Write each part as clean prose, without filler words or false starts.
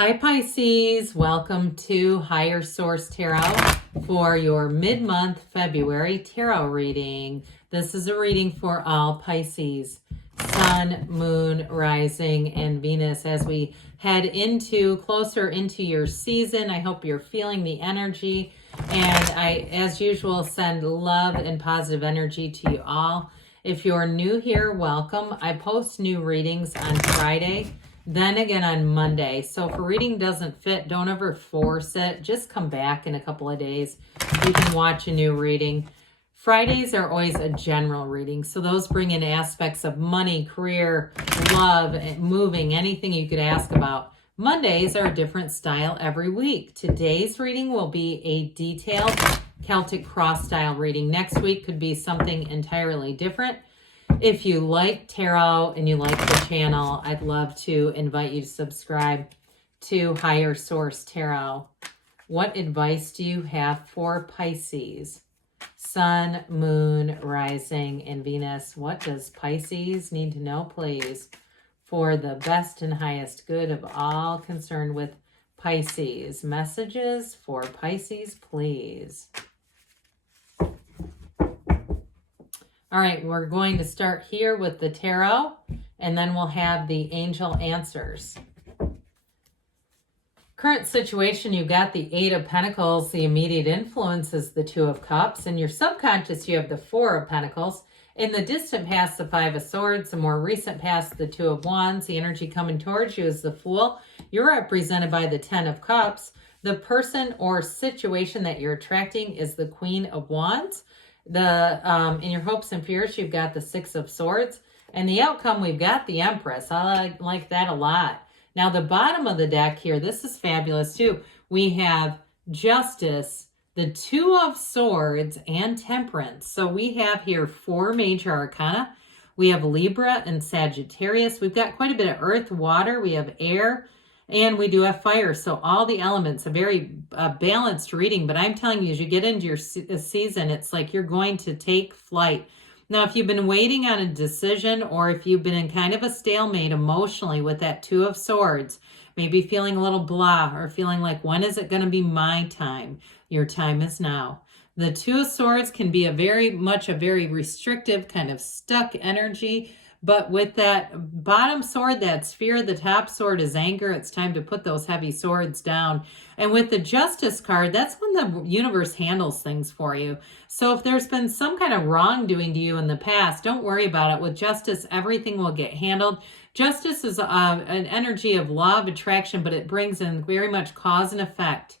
Hi Pisces, welcome to Higher Source Tarot for your mid-month February tarot reading. This is a reading for all Pisces, Sun, Moon, Rising, and Venus. As we head closer into your season, I hope you're feeling the energy. And I, as usual, send love and positive energy to you all. If you're new here, welcome. I post new readings on Friday, then again on Monday. So if a reading doesn't fit, don't ever force it. Just come back in a couple of days. You can watch a new reading. Fridays are always a general reading. So those bring in aspects of money, career, love, moving, anything you could ask about. Mondays are a different style every week. Today's reading will be a detailed Celtic cross style reading. Next week could be something entirely different. If you like tarot and you like the channel, I'd love to invite you to subscribe to Higher Source Tarot. What advice do you have for Pisces? Sun, Moon, Rising, and Venus. What does Pisces need to know, please, for the best and highest good of all concerned with Pisces? Messages for Pisces, please. All right, we're going to start here with the tarot, and then we'll have the angel answers. Current situation, you've got the Eight of Pentacles. The immediate influence is the Two of Cups. In your subconscious, you have the Four of Pentacles. In the distant past, the Five of Swords. The more recent past, the Two of Wands. The energy coming towards you is the Fool. You're represented by the Ten of Cups. The person or situation that you're attracting is the Queen of Wands. In your hopes and fears, you've got the Six of Swords. And the outcome, we've got the Empress. I like that a lot. Now, the bottom of the deck here, this is fabulous too. We have Justice, the Two of Swords, and Temperance. So we have here four major arcana. We have Libra and Sagittarius. We've got quite a bit of earth, water. We have air, and we do have fire. So all the elements, a very balanced reading. But I'm telling you, as you get into your season, it's like you're going to take flight. Now, if you've been waiting on a decision, or if you've been in kind of a stalemate emotionally with that Two of Swords, maybe feeling a little blah, or feeling like, when is it going to be my time? Your time is now. The Two of Swords can be very restrictive, kind of stuck energy. But with that bottom sword, that sphere, the top sword is anger. It's time to put those heavy swords down. And with the Justice card, that's when the universe handles things for you. So if there's been some kind of wrongdoing to you in the past, don't worry about it. With Justice, everything will get handled. Justice is an energy of law of attraction, but it brings in very much cause and effect.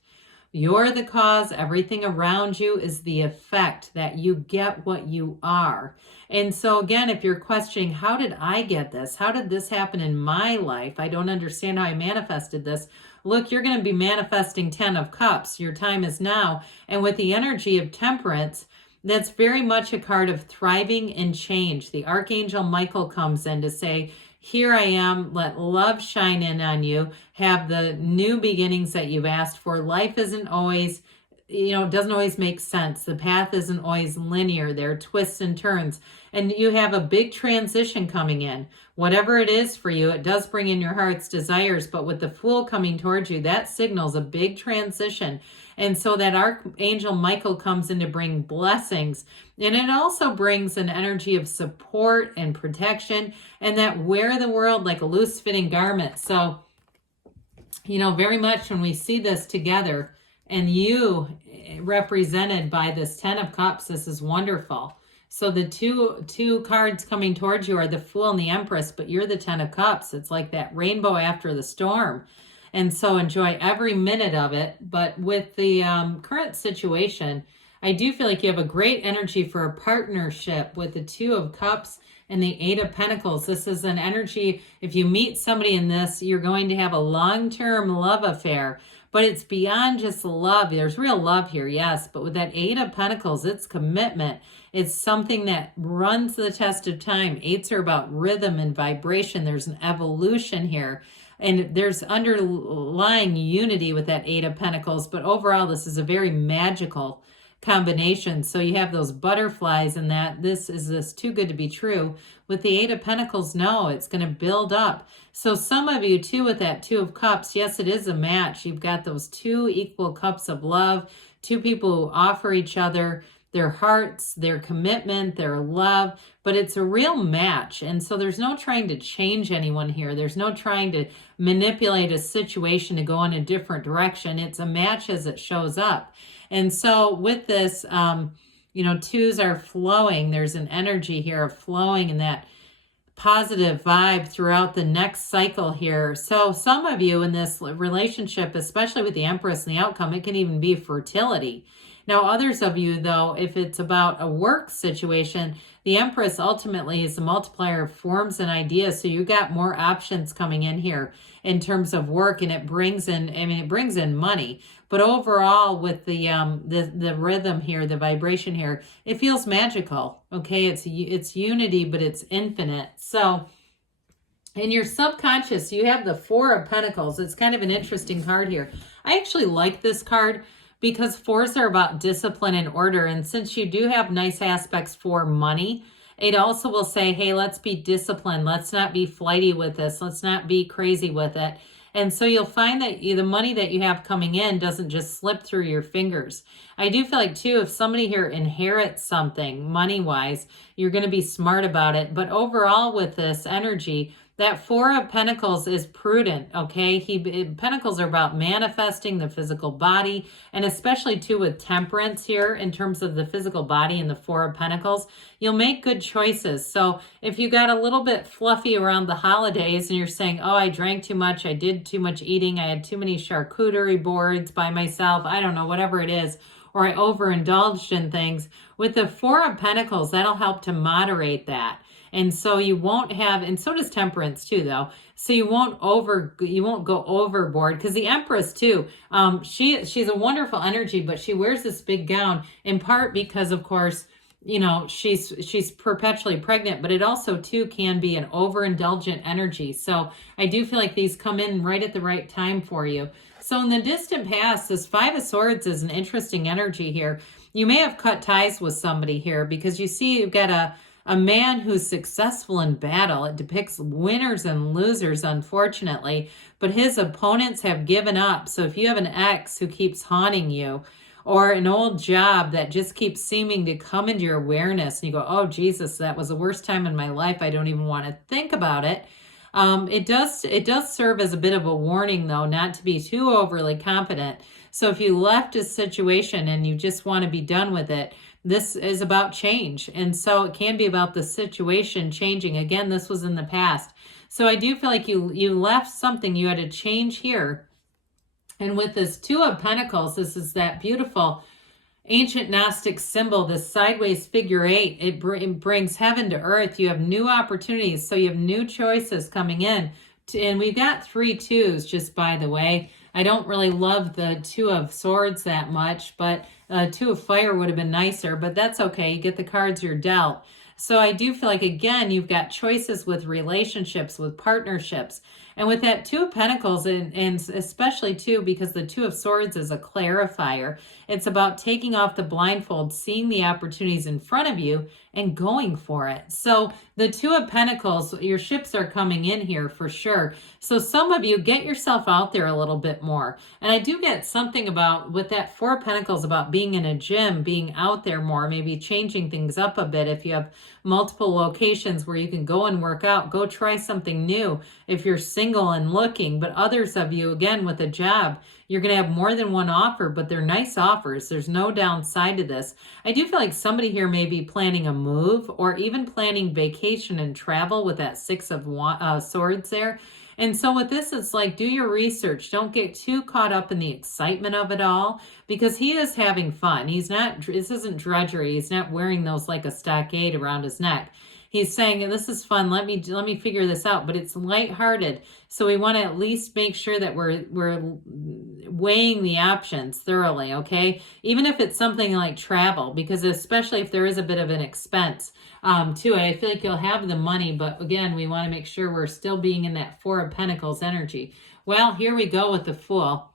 You're the cause. Everything around you is the effect, that you get what you are. And so again, if you're questioning, how did I get this? How did this happen in my life? I don't understand how I manifested this. Look, you're going to be manifesting 10 of Cups. Your time is now. And with the energy of Temperance, that's very much a card of thriving and change. The Archangel Michael comes in to say, here I am, let love shine in on you, have the new beginnings that you've asked for. Life isn't always, it doesn't always make sense. The path isn't always linear. There are twists and turns. And you have a big transition coming in. Whatever it is for you, it does bring in your heart's desires. But with the Fool coming towards you, that signals a big transition. And so that Archangel Michael comes in to bring blessings. And it also brings an energy of support and protection, and that wear the world like a loose-fitting garment. So, very much when we see this together, and you represented by this Ten of Cups, this is wonderful. So the two cards coming towards you are the Fool and the Empress, but you're the Ten of Cups. It's like that rainbow after the storm. And so enjoy every minute of it. But with the current situation, I do feel like you have a great energy for a partnership with the Two of Cups and the Eight of Pentacles. This is an energy, if you meet somebody in this, you're going to have a long-term love affair. But it's beyond just love. There's real love here, yes. But with that Eight of Pentacles, it's commitment. It's something that runs the test of time. Eights are about rhythm and vibration. There's an evolution here. And there's underlying unity with that Eight of Pentacles. But overall, this is a very magical combination. So you have those butterflies and that this is too good to be true. With the Eight of Pentacles, no, it's going to build up. So some of you too with that Two of Cups, yes, it is a match. You've got those two equal cups of love, two people who offer each other their hearts, their commitment, their love, but it's a real match. And so there's no trying to change anyone here. There's no trying to manipulate a situation to go in a different direction. It's a match as it shows up. And so with this, you know, twos are flowing. There's an energy here of flowing in that positive vibe throughout the next cycle here. So some of you in this relationship, especially with the Empress and the outcome, it can even be fertility. Now, others of you, though, if it's about a work situation, the Empress ultimately is a multiplier of forms and ideas. So you got more options coming in here in terms of work, and it brings in, I mean, it brings in money. But overall, with the rhythm here, the vibration here, it feels magical. Okay, it's unity, but it's infinite. So in your subconscious, you have the Four of Pentacles. It's kind of an interesting card here. I actually like this card because fours are about discipline and order. And since you do have nice aspects for money, it also will say, hey, let's be disciplined. Let's not be flighty with this. Let's not be crazy with it. And so you'll find that the money that you have coming in doesn't just slip through your fingers. I do feel like, too, if somebody here inherits something money-wise, you're going to be smart about it. But overall with this energy, that Four of Pentacles is prudent, okay? Pentacles are about manifesting the physical body, and especially, too, with temperance here in terms of the physical body and the Four of Pentacles, you'll make good choices. So if you got a little bit fluffy around the holidays and you're saying, oh, I drank too much, I did too much eating, I had too many charcuterie boards by myself, I don't know, whatever it is, or I overindulged in things, with the Four of Pentacles, that'll help to moderate that. And so you won't have, and so does temperance too, though. So you won't go overboard, because the Empress too, she's a wonderful energy, but she wears this big gown in part because, of course, you know, she's perpetually pregnant, but it also too can be an overindulgent energy. So I do feel like these come in right at the right time for you. So in the distant past, this Five of Swords is an interesting energy here. You may have cut ties with somebody here because you see you've got a man who's successful in battle. It depicts winners and losers, unfortunately, but his opponents have given up. So if you have an ex who keeps haunting you, or an old job that just keeps seeming to come into your awareness, and you go, oh, Jesus, that was the worst time in my life. I don't even want to think about it. It does serve as a bit of a warning, though, not to be too overly confident. So if you left a situation and you just want to be done with it, this is about change. And so it can be about the situation changing. Again, this was in the past. So I do feel like you left something, you had to change here. And with this Two of Pentacles, this is that beautiful ancient Gnostic symbol, this sideways figure eight. It brings heaven to earth. You have new opportunities. So you have new choices coming in. And we've got 3 twos, just by the way. I don't really love the Two of Swords that much, but Two of Fire would have been nicer, but that's okay. You get the cards you're dealt. So I do feel like, again, you've got choices with relationships, with partnerships. And with that Two of Pentacles, and especially too, because the Two of Swords is a clarifier, it's about taking off the blindfold, seeing the opportunities in front of you, and going for it. So the Two of Pentacles, your ships are coming in here for sure. So some of you, get yourself out there a little bit more. And I do get something about, with that Four of Pentacles, about being in a gym, being out there more, maybe changing things up a bit. If you have multiple locations where you can go and work out, go try something new. If you're single and looking, but others of you, again, with a job, you're going to have more than one offer, but they're nice offers. There's no downside to this. I do feel like somebody here may be planning a move or even planning vacation and travel with that Six of Swords there. And so with this, it's like, do your research. Don't get too caught up in the excitement of it all, because he is having fun. He's not, this isn't drudgery. He's not wearing those like a stockade around his neck. He's saying, this is fun. Let me figure this out. But it's lighthearted. So we want to at least make sure that we're weighing the options thoroughly, okay? Even if it's something like travel, because especially if there is a bit of an expense to it, I feel like you'll have the money. But again, we want to make sure we're still being in that Four of Pentacles energy. Well, here we go with the Fool.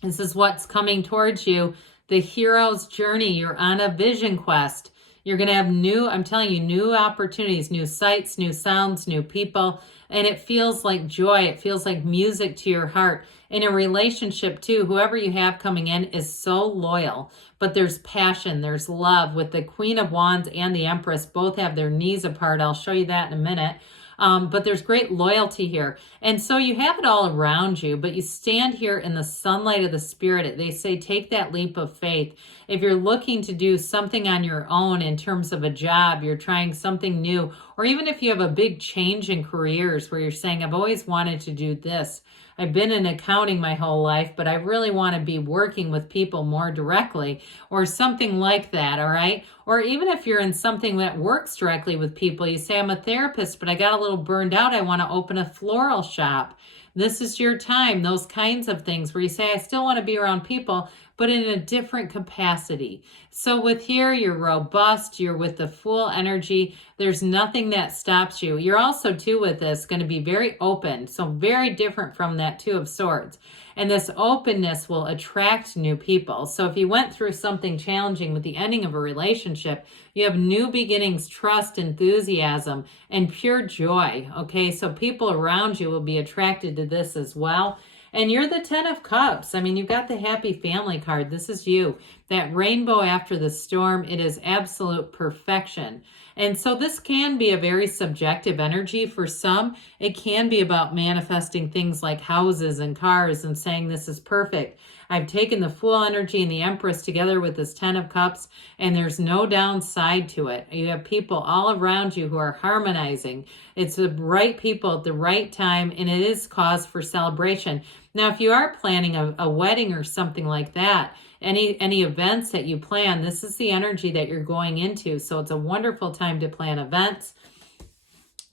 This is what's coming towards you. the hero's journey. You're on a vision quest. You're going to have I'm telling you, new opportunities, new sights, new sounds, new people. And it feels like joy. It feels like music to your heart. In a relationship too, whoever you have coming in is so loyal, but there's passion, there's love. With the Queen of Wands and the Empress, both have their knees apart. I'll show you that in a minute. But there's great loyalty here. And so you have it all around you, but you stand here in the sunlight of the spirit. They say, take that leap of faith. If you're looking to do something on your own in terms of a job, you're trying something new, or even if you have a big change in careers where you're saying, I've always wanted to do this. I've been in accounting my whole life, but I really want to be working with people more directly, or something like that, all right? Or even if you're in something that works directly with people, you say, I'm a therapist, but I got a little burned out. I want to open a floral shop. This is your time. Those kinds of things where you say, I still want to be around people, but in a different capacity. So with here, you're robust. You're with the full energy. There's nothing that stops you. You're also, too, with this, going to be very open. So very different from that Two of Swords. And this openness will attract new people. So if you went through something challenging with the ending of a relationship, you have new beginnings, trust, enthusiasm, and pure joy. Okay, so people around you will be attracted to this as well. And you're the 10 of Cups. I mean, you've got the happy family card. This is you. That rainbow after the storm, it is absolute perfection. And so this can be a very subjective energy for some. It can be about manifesting things like houses and cars and saying this is perfect. I've taken the Fool energy and the Empress together with this 10 of Cups, and there's no downside to it. You have people all around you who are harmonizing. It's the right people at the right time, and it is cause for celebration. Now, if you are planning a wedding or something like that, any events that you plan, this is the energy that you're going into. So it's a wonderful time to plan events.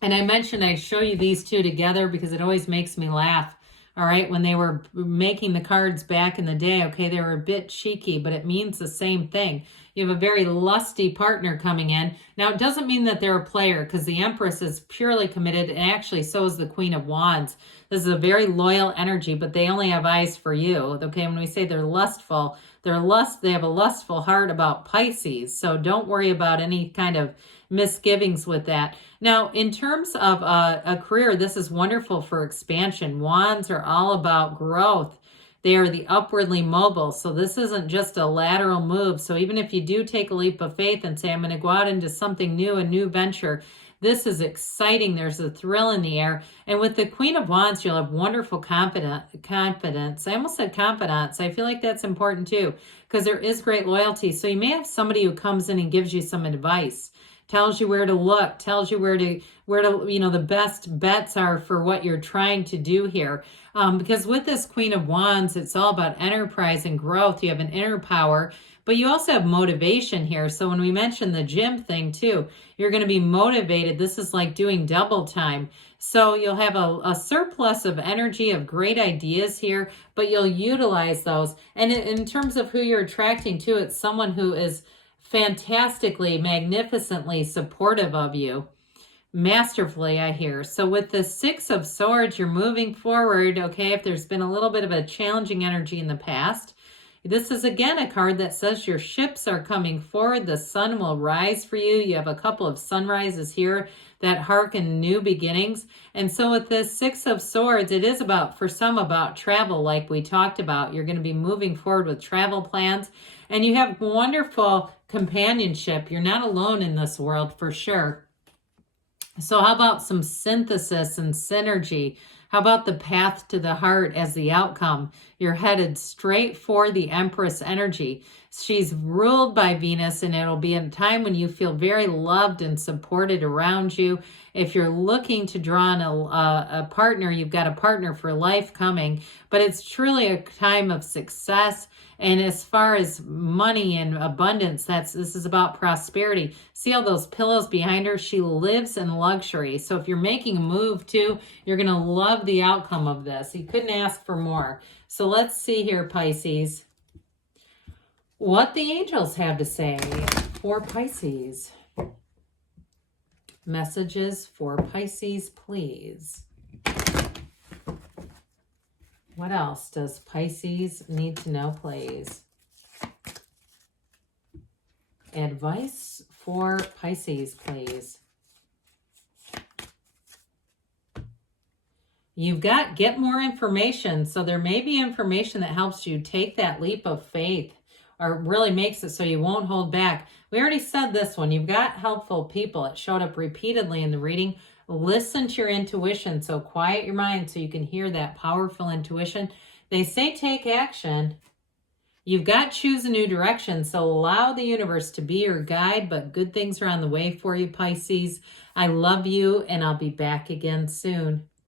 And I mentioned I show you these two together because it always makes me laugh. All right, when they were making the cards back in the day, okay, they were a bit cheeky, but it means the same thing. You have a very lusty partner coming in. Now, it doesn't mean that they're a player because the Empress is purely committed, and actually so is the Queen of Wands. This is a very loyal energy, but they only have eyes for you. Okay, when we say they're lustful, they have a lustful heart about Pisces. So don't worry about any kind of misgivings with that. Now, in terms of a career, this is wonderful for expansion. Wands are all about growth. They are the upwardly mobile. So this isn't just a lateral move. So even if you do take a leap of faith and say, I'm going to go out into something new, a new venture, this is exciting. There's a thrill in the air. And with the Queen of Wands, you'll have wonderful confidence. I almost said confidence. I feel like that's important too, because there is great loyalty. So you may have somebody who comes in and gives you some advice, tells you where to look, tells you where to, the best bets are for what you're trying to do here. Because with this Queen of Wands, it's all about enterprise and growth. You have an inner power, but you also have motivation here. So when we mentioned the gym thing too, you're going to be motivated. This is like doing double time. So you'll have a surplus of energy, of great ideas here, but you'll utilize those. And in terms of who you're attracting to, it's someone who is fantastically, magnificently supportive of you. Masterfully, I hear. So with the Six of Swords, you're moving forward, okay? If there's been a little bit of a challenging energy in the past, this is again a card that says your ships are coming forward. The sun will rise for you. You have a couple of sunrises here that harken new beginnings. And so with this Six of Swords, it is about, for some, about travel like we talked about. You're going to be moving forward with travel plans. And you have wonderful companionship. You're not alone in this world for sure. So how about some synthesis and synergy? How about the path to the heart as the outcome? You're headed straight for the Empress energy. She's ruled by Venus, and it'll be a time when you feel very loved and supported around you. If you're looking to draw on a partner, you've got a partner for life coming, but it's truly a time of success. And as far as money and abundance, this is about prosperity. See all those pillows behind her? She lives in luxury. So if you're making a move too, you're going to love the outcome of this. You couldn't ask for more. So let's see here, Pisces, what the angels have to say for Pisces. Messages for Pisces, please. What else does Pisces need to know, please? Advice for Pisces, please. You've got get more information. So there may be information that helps you take that leap of faith or really makes it so you won't hold back. We already said this one. You've got helpful people. It showed up repeatedly in the reading. Listen to your intuition. So quiet your mind so you can hear that powerful intuition. They say take action. You've got choose a new direction. So allow the universe to be your guide, but good things are on the way for you, Pisces. I love you, and I'll be back again soon.